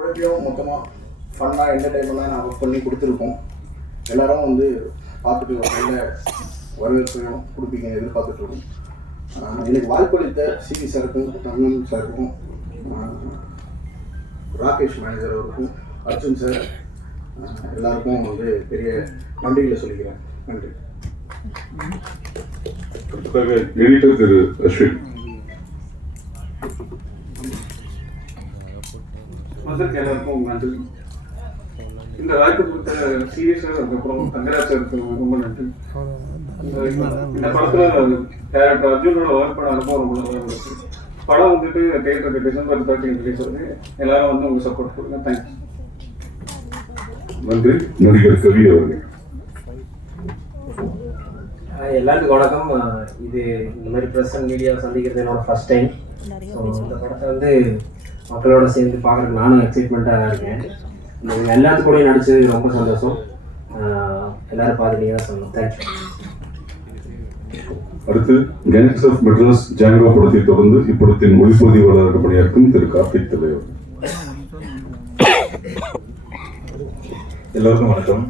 எப்படியும் மொத்தமாக ஃபன்னாக என்டர்டைன்மெண்ட்டாக நாங்கள் பண்ணி கொடுத்துருக்கோம். எல்லோரும் வந்து பார்த்துட்டு நல்ல வரவேற்பையும் கொடுப்பீங்க எதிர்பார்த்துட்ருக்கோம். எனக்கு வாய்ப்பளித்த சிவி சாருக்கும் தங்கன் சாருக்கும் ராகேஷ் மேனேஜர் அவருக்கும் அர்ஜுன் சார் எல்லாருக்கும் வந்து பெரிய நன்றிகளை சொல்லிக்கிறேன். நன்றி. எடிட்டர் திரு அஸ்வின். எல்லாருக்கும் நன்றி. இந்த வாய்ப்பு கொடுத்த சீரியஸ் சார், அதுக்கப்புறம் தங்கராஜ் சாருக்கு ரொம்ப நன்றி. இந்த படத்துல டேரக்டர் அர்ஜுனோட ஒர்க் பண்ண அனுபவம் ரொம்ப நல்லா இருந்துச்சு. படம் வந்துட்டு தேட்டருக்கு டிசம்பர் 13 ரிலீஸ் ஆகுது. எல்லாரும் வந்து உங்க சப்போர்ட் கொடுங்க. தேங்க்ஸ். நன்றி. நடிகர் கவி அவர்கள். எல்லாருக்கும் வணக்கம். இது இந்த மாதிரி ப்ரெஸ் அண்ட் மீடியா சந்திக்கிறது என்னோட ஃபர்ஸ்ட் டைம். இந்த படத்தை வந்து மக்களோட சேர்ந்து பார்க்குறதுக்கு நானும் எக்ஸைட்மெண்ட்டாக இருக்கேன். நீங்கள் எல்லாத்துக்கூடையும் நடிச்சது ரொம்ப சந்தோஷம். எல்லாரும் பார்த்துட்டீங்க தான் சொல்லணும். தேங்க்யூ. அடுத்து கேங்ஸ் ஆஃப் மெட்ராஸ் ஜாங்கோ படத்தை தொடர்ந்து இப்படத்தின் ஒளிப்பதிவாளராக பணியாற்றும் திரு கார்த்திக் தலைவர். எல்லோருக்கும் வணக்கம்.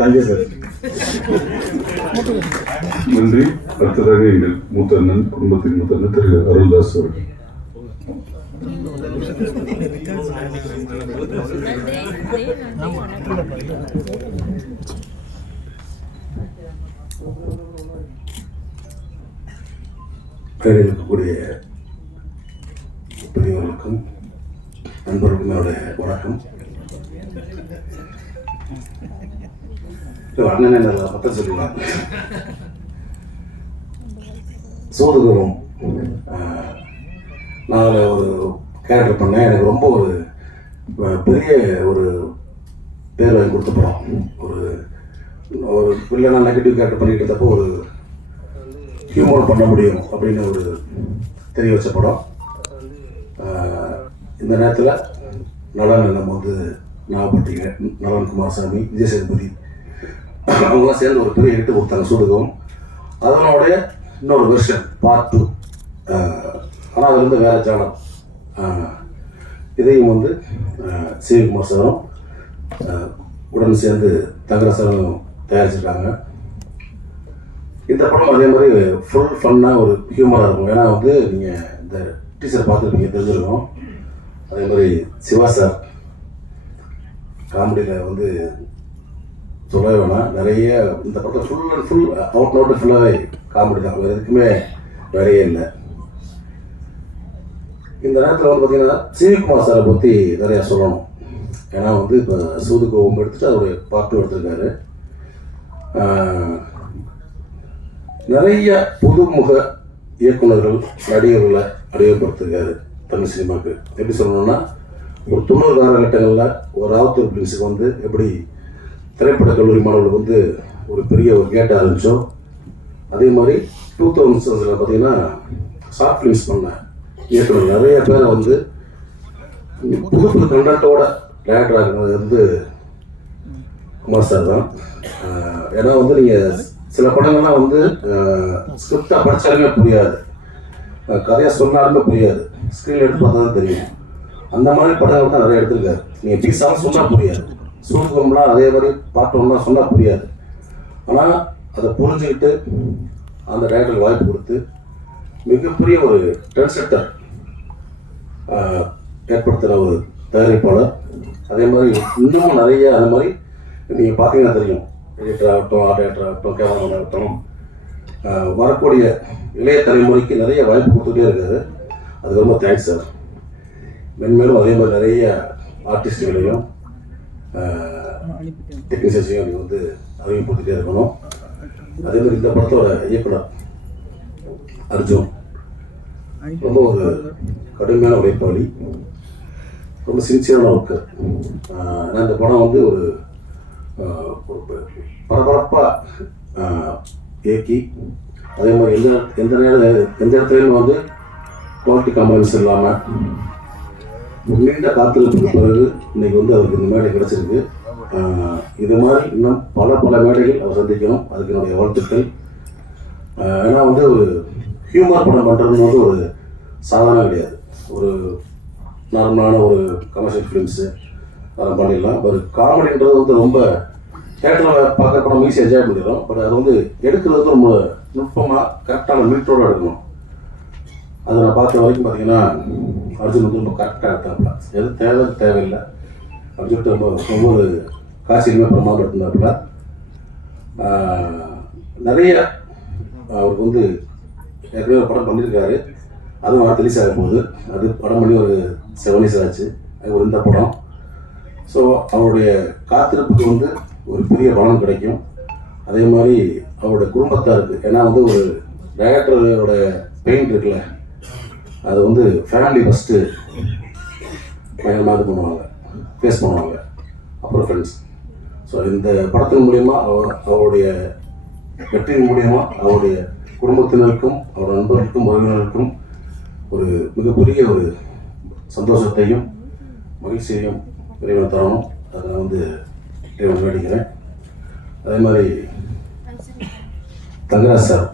Thank you sir. நன்றி. அடுத்ததாக எங்கள் மூத்த அண்ணன், குடும்பத்தின் மூத்த அண்ணன் திரு அருள்தாஸ் அவர்கள். இருக்கக்கூடிய பெரியவர்களுக்கும் நண்பர்களுக்கும் என்னுடைய வணக்கம். அண்ணன் மொத்தம் சொல்லிடலாம். சோதுகுரம் நான் அதில் ஒரு கேரக்டர் பண்ணேன். எனக்கு ரொம்ப ஒரு பெரிய ஒரு பேர் வாங்கி கொடுத்த படம். ஒரு ஒரு வில்லனா நெகட்டிவ் கேரக்டர் பண்ணிட்டு இருந்தப்போ ஒரு ஹியூமர் பண்ண முடியும் அப்படின்னு ஒரு தெரிய வச்ச படம். இந்த நேரத்தில் நலன் நம்ம வந்து ஞாபகப்படுத்திங்க. நலன் குமாரசாமி, விஜய் சேதுபதி அவங்களாம் சேர்ந்து ஒரு பெரிய ஹிட்டு கொடுத்தாங்க சூதுகம். அதனுடைய இன்னொரு வெர்ஷன் பார்ட் 2. ஆனால் அது வந்து வேறு சேனல். இதையும் வந்து சிவகுமார் சாரும் உடன் சேர்ந்து தங்கராசாரும் தயாரிச்சிருக்காங்க. இந்த படம் அதே மாதிரி ஃபுல் ஃபன்னாக ஒரு ஹியூமராக இருக்கும். ஏன்னா வந்து நீங்கள் இந்த டீச்சர் பார்த்துருப்பீங்க, தெரிஞ்சிருக்கோம். அதே மாதிரி சிவா சார் காமெடியில் வந்து சொல்லவே வேணாம். நிறைய இந்த படத்தை full and full out note ஃபுல்லாகவே காமெடி தான். எதுக்குமே வேலையே இல்லை. இந்த நேரத்தில் வந்து பார்த்திங்கன்னா சிவகுமார் சாரை பற்றி நிறையா சொல்லணும். ஏன்னா வந்து இப்போ சூதுகோவம் எடுத்துகிட்டு அதோடைய பார்ட் 2 எடுத்திருக்காரு. நிறைய புதுமுக இயக்குநர்கள், நடிகர்களை அறிமுகப்படுத்திருக்காரு தமிழ் சினிமாவுக்கு. எப்படி சொல்லணும்னா, ஒரு 90 காலகட்டங்களில் ஒரு ராவுத்தூர் பிரின்ஸுக்கு வந்து எப்படி திரைப்பட கல்லூரி மாணவர்களுக்கு வந்து ஒரு பெரிய ஒரு கேட் ஆரம்பித்தோ, அதே மாதிரி 2000s பார்த்தீங்கன்னா ஷார்ட் ஃபிலிம்ஸ் பண்ண இயக்குனர் நிறைய பேரை வந்து புது புது கண்டென்ட்டோட டேரக்டர் ஆகிறது வந்து குமார் சார் தான். ஏன்னா வந்து நீங்கள் சில படங்கள்லாம் வந்து ஸ்கிரிப்டாக படித்தாலுமே புரியாது, கதையாக சொன்னாலுமே புரியாது, ஸ்க்ரீன் எடுத்து பார்த்தா தான் தெரியும். அந்த மாதிரி படங்கள் தான் நிறைய எடுத்திருக்காரு. நீங்கள் பீஸாக சொன்னால் புரியாது. சூதுகம்லாம் அதே மாதிரி பார்த்தோம்னா சொன்னால் புரியாது. ஆனால் அதை புரிஞ்சுக்கிட்டு அந்த டேரக்டருக்கு வாய்ப்பு கொடுத்து மிகப்பெரிய ஒரு ட்ரெண்ட் செட்டர் ஏற்படுத்துகிற ஒரு தயாரிப்பாளர். அதே மாதிரி இன்னமும் நிறைய அந்த மாதிரி நீங்கள் பார்த்தீங்கன்னா தெரியும். எடிட்டர் ஆகட்டும், ஆர்ட் டைரக்டர் ஆகட்டும், கேமராமேன் ஆகட்டும், வரக்கூடிய இளைய தலைமுறைக்கு நிறைய வாய்ப்பு கொடுத்துட்டே இருக்காரு. அதுக்கு ரொம்ப தேங்க்ஸ் சார். மென்மேலும் அதே மாதிரி நிறைய ஆர்டிஸ்டுகளையும் டெக்னீஷியன்ஸையும் நீங்கள் வந்து அறிமுகப்படுத்திட்டே இருக்கணும். அதே மாதிரி இந்த படத்தோட இயக்குனர் அர்ஜுன் ரொம்ப ஒரு கடுமையான உழைப்பாளி, ரொம்ப சின்சியரான ஒர்க்கர். ஏன்னா இந்த படம் வந்து ஒரு பரபரப்பாக இயக்கி, அதே மாதிரி எந்த இடத்துலையும் வந்து குவாலிட்டி காம்ப்ரமைஸ் இல்லாமல் நீண்ட காத்திருப்புக்கு பிறகு இன்னைக்கு வந்து அவருக்கு இந்த மேடை கிடச்சிருக்கு. இது மாதிரி இன்னும் பல மேடைகள் அவர் சந்திக்கணும். அதுக்கு என்னுடைய வாழ்த்துக்கள். ஏன்னா வந்து ஒரு ஹியூமர் படம் பண்ணுறதுன்னு வந்து ஒரு சாதாரணம் கிடையாது. ஒரு நார்மலான ஒரு கமர்ஷியல் ஃபிலிம்ஸு அதெல்லாம் பண்ணிடலாம். ஒரு காமெடின்றது வந்து ரொம்ப தேட்டரில் பார்க்குற படம் ஈஸியாக என்ஜாய் பண்ணிடுறோம். பட் அது வந்து எடுக்கிறது வந்து ரொம்ப நுட்பமாக கரெக்டான மீட்டரோடு எடுக்கணும். அதை நான் பார்த்த வரைக்கும் பார்த்தீங்கன்னா அர்ஜுன் வந்து ரொம்ப கரெக்டாக எடுத்தாப்புல, எது தேவையில்லை அப்படின்னு சொல்லிட்டு ரொம்ப ஒவ்வொரு காட்சியிலுமே பிரமாதம் எடுத்திருந்தாப்புல. நிறைய அவருக்கு வந்து ஏற்கனவே ஒரு படம் பண்ணியிருக்காரு, அதுவும் ரிலீஸ் ஆக போகுது. அது படம் பண்ணி ஒரு 7 years ஆச்சு. அது ஒரு இந்த படம். ஸோ அவருடைய காத்திருப்புக்கு வந்து ஒரு பெரிய பலன் கிடைக்கும். அதே மாதிரி அவருடைய குடும்பத்தாருக்கு, ஏன்னா வந்து ஒரு டைரக்டரோட பெயின் இருக்குல்ல, அது வந்து ஃபேமிலி ஃபஸ்ட்டு பயங்கரமாக இது பண்ணுவாங்க, ஃபேஸ் பண்ணுவாங்க, அப்புறம் ஃப்ரெண்ட்ஸ். ஸோ இந்த படத்தின் மூலயமா அவருடைய வெற்றியின் மூலயமா அவருடைய குடும்பத்தினருக்கும் அவர் நண்பர்களுக்கும் உறவினருக்கும் ஒரு மிகப்பெரிய ஒரு சந்தோஷத்தையும் மகிழ்ச்சியையும் இறைவன் தரணும். அதை நான் வந்து இறைவன் வேண்டிக்கிறேன். அதே மாதிரி தங்கராஜ் சார்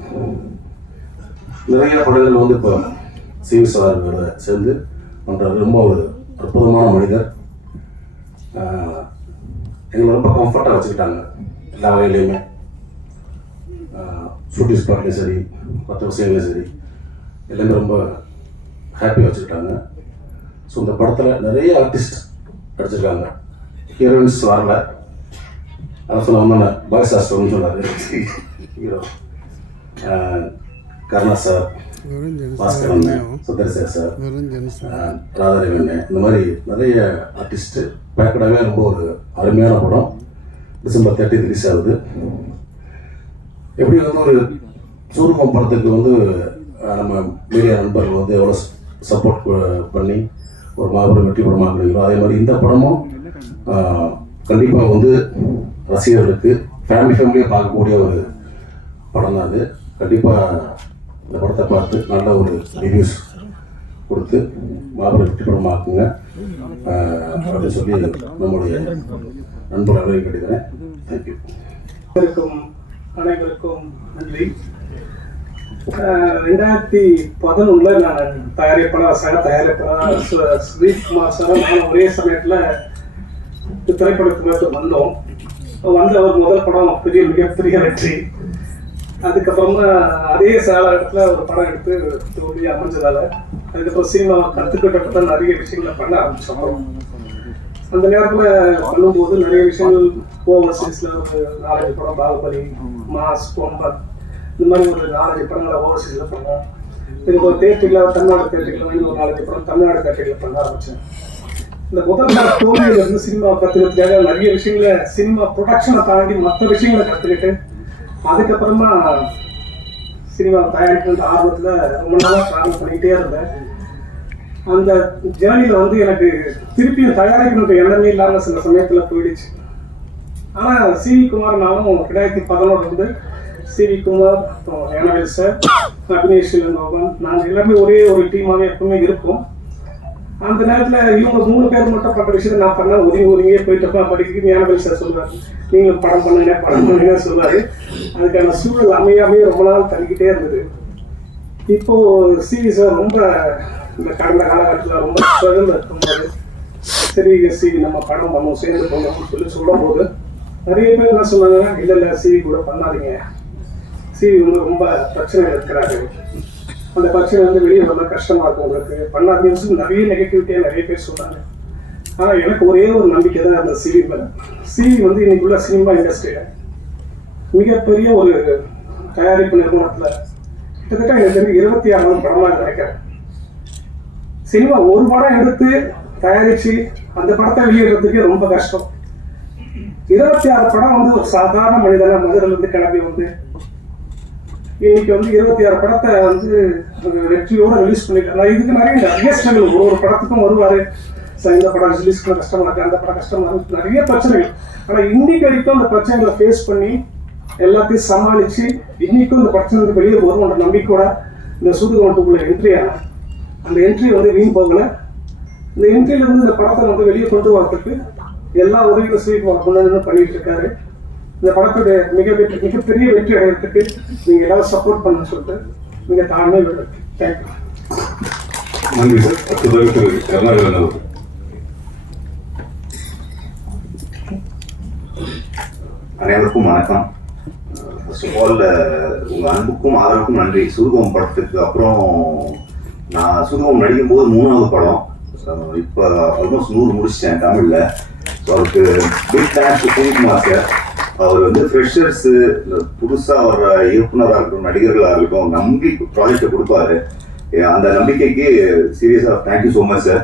நிறைய படங்கள் வந்து இப்போ சிவி சாரோட சேர்ந்து பண்ணுறாரு. ரொம்ப ஒரு அற்புதமான மனிதர். எங்களை ரொம்ப கம்ஃபர்ட்டாக வச்சுக்கிட்டாங்க எல்லா வகையிலையுமே. ஷூட்டிங் ஸ்பாட்லேயும் சரி, மற்ற விஷயங்களையும் சரி, எல்லாமே ரொம்ப ஹாப்பியாக வச்சுக்கிட்டாங்க. ஸோ இந்த படத்தில் நிறைய ஆர்டிஸ்ட் நடிச்சிருக்காங்க. ஹீரோயின்ஸ் வரல, அதை சொன்ன பாய் சாஸ்திரம்னு சொன்னார் hero. Karuna sir, Bhaskaran, Sundarasekar sir, Radharavan, இந்த மாதிரி நிறைய ஆர்டிஸ்ட்டு பேக்கடாகவே ரொம்ப ஒரு அருமையான படம். December 30 ரிலீஸ் ஆகுது. எப்படி வந்து ஒரு சூர்மம் படத்துக்கு வந்து நம்ம மீடியா நண்பர்கள் வந்து எவ்வளோ சப்போர்ட் பண்ணி ஒரு மாபெரும் வெற்றி படமாக இருக்கிறீங்களோ, அதே மாதிரி இந்த படமும் கண்டிப்பாக வந்து ரசிகர்களுக்கு ஃபேமிலியாக பார்க்கக்கூடிய ஒரு படம் தான் அது. கண்டிப்பாக இந்த படத்தை பார்த்து நல்ல ஒரு ரிவ்யூஸ் கொடுத்து மாபெரும் வெற்றி படமாக்குங்க அப்படின்னு சொல்லி நம்முடைய நண்பர் அனைவரையும் கேட்டுக்கிறேன். தேங்க்யூ. அனைவருக்கும் நன்றி. 2011 நான் சக தயாரிப்பாளர் சுதீஷ் குமார் சார் நானும் ஒரே சமயத்தில் திரைப்படத்துக்கு வந்தோம். வந்த ஒரு முதல் படம் மிகப்பெரிய வெற்றி. அதுக்கப்புறமா அதே சாலகத்தில் ஒரு படம் எடுத்து தோல்வி அமைஞ்சதால் அதுக்கப்புறம் சினிமாவை கற்றுக்கிட்ட நிறைய விஷயங்களை பண்ண ஆரம்பித்தோம். அந்த நேரத்தில் பண்ணும்போது நிறைய விஷயங்கள் ஓவர்சீஸில் ஒரு 4 படம், பாகுபலி, மாஸ், பொம்பல், இந்த மாதிரி ஒரு 4 படங்களை ஓவர்சீஸில் பண்ணோம். இதுக்கு ஒரு தேட்டரில், தமிழ்நாடு தேட்டரில் ஒரு 4 படம் தமிழ்நாடு தேட்டரில் பண்ண ஆரம்பித்தேன். இந்த முதல் நாள் தோல்வியிலிருந்து சினிமா கற்றுக்கிறதுக்காக நிறைய விஷயங்களை சினிமா ப்ரொடக்ஷனை தாண்டி மற்ற விஷயங்களை கற்றுக்கிட்டு அதுக்கப்புறமா சினிமா தயாரிக்கின்ற ஆர்வத்தில் ரொம்ப நாளாக ட்ராவல் பண்ணிக்கிட்டே இருந்தேன். அந்த ஜேர்னியில் வந்து எனக்கு திருப்பியும் தயாரிக்கணுன்ற எண்ணமே இல்லாமல் சில சமயத்தில் போயிடுச்சு. ஆனால் சிவி குமார் நானும் 2011 வந்து சிவி குமார், ஏனவேல் சார், அபினேஷ் இளங்கோவன், நாங்கள் எல்லாமே ஒரே ஒரு டீமாகவே எப்பவுமே இருப்போம். அந்த நேரத்தில் இவங்க 3 பேர் மட்டும் பட்ட விஷயத்தை நான் பண்ண ஒதுங்கியே போயிட்டு இருப்பேன். படிக்க ஏனவேல் சார் சொல்லுவார், நீங்கள் படம் பண்ணுங்க சொல்லுவார். அதுக்கான சூழல் அமையாமே ரொம்ப நாள் தள்ளிக்கிட்டே இருந்தது. இப்போது சிவி சார் ரொம்ப இந்த கடந்த காலகட்டத்தில் ரொம்ப ஸ்ட்ரகிள் இருக்கும்போது சரி சிவி நம்ம படம் பண்ணுவோம் சேர்ந்து பண்ணணும்னு சொல்லும்போது நிறைய பேர் என்ன சொன்னாங்க, இல்லை சிவி கூட பண்ணாதீங்க, சிவி வந்து ரொம்ப பிரச்சனைகள் இருக்கிறாரு, அந்த பிரச்சனை வந்து வெளியே ரொம்ப கஷ்டமாக இருக்கும் உங்களுக்கு, பண்ணாதீங்கன்னு சொல்லி நிறைய நெகட்டிவிட்டியாக நிறைய பேர் சொன்னாங்க. ஆனால் எனக்கு ஒரே ஒரு நம்பிக்கை தான் அந்த சிவி மேலே. சிவி வந்து இன்னைக்குள்ள சினிமா இண்டஸ்ட்ரியில் மிகப்பெரிய ஒரு தயாரிப்பு நிறுவனத்தில் கிட்டத்தட்ட எனக்கு தெரிஞ்சு 26 படமாக நினைக்கிறேன். சினிமா ஒரு படம் எடுத்து தயாரித்து அந்த படத்தை வெளியிடுறதுக்கே ரொம்ப கஷ்டம். 26 படம் வந்து ஒரு சாதாரண மனிதனாக மதுரையிலிருந்து கிளம்பி வந்து இன்னைக்கு வந்து 26 படத்தை வந்து வெற்றியோடு ரிலீஸ் பண்ணிருக்காங்க. இதுக்கு நிறைய ஸ்ட்ரகிள், ஒரு படத்துக்கும் வருவார், இந்த படம் ரிலீஸ் பண்ண கஷ்டமா இருக்கு, அந்த படம் கஷ்டமா இருக்கு, நிறைய பிரச்சனைகள். ஆனால் இன்னைக்கு வரைக்கும் அந்த பிரச்சனைகளை ஃபேஸ் பண்ணி எல்லாத்தையும் சமாளித்து இன்னைக்கும் இந்த பிரச்சனை வெளியே வருவோன்ற நம்பிக்கையோட இந்த சூதுகோட்டுக்குள்ள என்ட்ரி ஆனேன். அந்த என்ட்ரி வந்து வீண் போகலை. இந்த என்ட்ரியிலிருந்து இந்த படத்தை வந்து வெளியே கொண்டு வரதுக்கு எல்லா உதவியும் ஸ்வீட் முன்னாடி பண்ணிட்டு இருக்காரு. இந்த படத்துடைய மிகப்பெரிய வெற்றி அடைகிறதுக்கு நீங்கள் எல்லாரும் சப்போர்ட் பண்ண சொல்லிட்டு நீங்கள் தாழ்மை விடுறது. தேங்க்யூ. நன்றி சார். அடுத்ததாக திரு கருணாகரன் அவர்கள். அனைவருக்கும் வணக்கம். ஃபர்ஸ்ட் ஆஃப் ஆல் உங்கள் அன்புக்கும் ஆதரவுக்கும் நன்றி. சூதுகம் படத்துக்கு அப்புறம் நான் சூதுகம் நடிக்கும் போது 3வது படம். இப்போ ஆல்மோஸ்ட் 100 முடிச்சிட்டேன் தமிழில். ஸோ அவருக்கு பிக் தேங்க்ஸ் புனித்குமார் சார். அவர் வந்து ஃப்ரெஷர்ஸு புதுசாக வர்ற இயக்குனராக இருக்கட்டும், நடிகர்களாக இருக்கட்டும், நம்பி ப்ராஜெக்டை கொடுப்பாரு. அந்த நம்பிக்கைக்கு சீரியஸாக தேங்க்யூ ஸோ மச் சார்.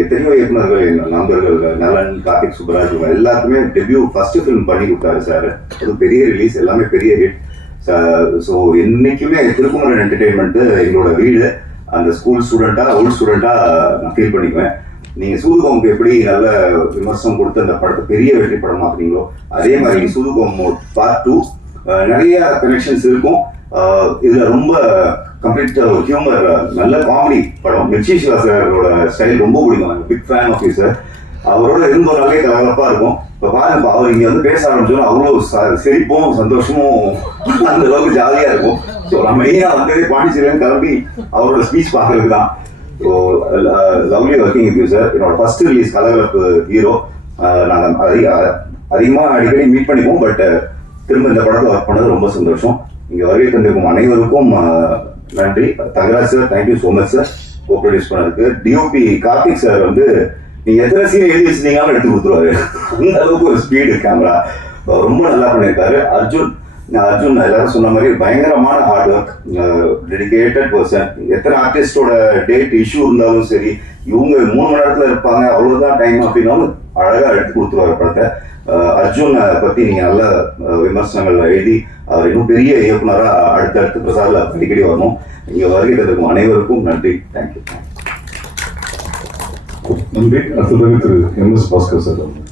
எத்தனையோ இயக்குநர்கள் எங்கள் நண்பர்கள் நலன், கார்த்திக் சுப்ராஜ் எல்லாருக்குமே டெபியூ ஃபர்ஸ்ட் ஃபிலிம் பண்ணி கொடுத்தாரு சார். அது பெரிய ரிலீஸ், எல்லாமே பெரிய ஹிட். ஸோ என்றைக்குமே திருக்குமரன் என்டர்டெயின்மெண்ட்டு எங்களோட வீடு. அந்த ஸ்கூல் ஸ்டூடெண்ட்டாக, ஓல்டு ஸ்டூடெண்ட்டாக நான் ஃபீல் பண்ணிக்குவேன். நீங்கள் சூதுகோமுக்கு எப்படி நல்ல விமர்சனம் கொடுத்து அந்த படத்தை பெரிய வெற்றி படம் ஆக்குறீங்களோ, அதே மாதிரி சூதுகோம் பார்ட் 2 நிறைய கனெக்ஷன்ஸ் இருக்கும். இதில் ரொம்ப கம்ப்ளீட் ஹியூமர், நல்ல காமெடி படம். மிர்ச்சி சிவா சாரோட ஸ்டைல் ரொம்ப பிடிக்கும். Big fan of you sir. அவரோட இருந்தோம்னாலே கலகலப்பாக இருக்கும். இப்போ பாருங்க, அவர் இங்கே வந்து பேச ஆரம்பிச்சோன்னா அவ்வளோ சிரிப்பும் சந்தோஷமும் அந்த அளவுக்கு ஜாலியாக இருக்கும். ஸோ நான் மெயினாக வந்ததே பாண்டிச்சேரியிலேருந்து கிளம்பி அவரோட ஸ்பீச் பார்க்கறதுக்கு தான். So lovely working with you sir. என்னோட ஃபர்ஸ்ட் ரிலீஸ் கலகலப்பு ஹீரோ. நாங்கள் அதிகமாக அடிக்கடி மீட் பண்ணிப்போம். பட் திரும்ப இந்த படத்தில் ஒர்க் பண்ணது ரொம்ப சந்தோஷம். இங்கே வருகை தந்திருக்கும் அனைவருக்கும் நன்றி. Thangaraj sir, thank you so much sir கோ ப்ரொடியூஸ் பண்ணதுக்கு. டிஓபி கார்த்திக் சார் வந்து நீங்கள் எத்தனை சீன் எழுதி வச்சிருந்தீங்கன்னு எடுத்து கொடுத்துருவாரு. அந்த அளவுக்கு ஒரு ஸ்பீடு கேமரா. ரொம்ப நல்லா பண்ணியிருக்காரு. அர்ஜுன் எல்லாரும் சொன்ன மாதிரி பயங்கரமான ஹார்ட் ஒர்க், டெடிகேட்டட் பர்சன். எத்தனை ஆர்டிஸ்டோட டேட் இஷ்யூ இருந்தாலும் சரி, இவங்க 3 மணி நேரத்தில் இருப்பாங்க, அவ்வளோதான் டைம் அப்படின்னாலும் அழகாக எடுத்து கொடுத்துருவாரு படத்தை. அர்ஜுனை பற்றி நீங்கள் நல்ல விமர்சனங்கள் எழுதி அவர் இன்னும் பெரிய இயக்குனராக அடுத்தடுத்து பிரசாதில் அடிக்கடி வரணும். இங்கே வருகிறதுக்கும் அனைவருக்கும் நன்றி. தேங்க்யூ. நன்றி. அடுத்ததாக திரு MS பாஸ்கர் சார் அவர்கள்.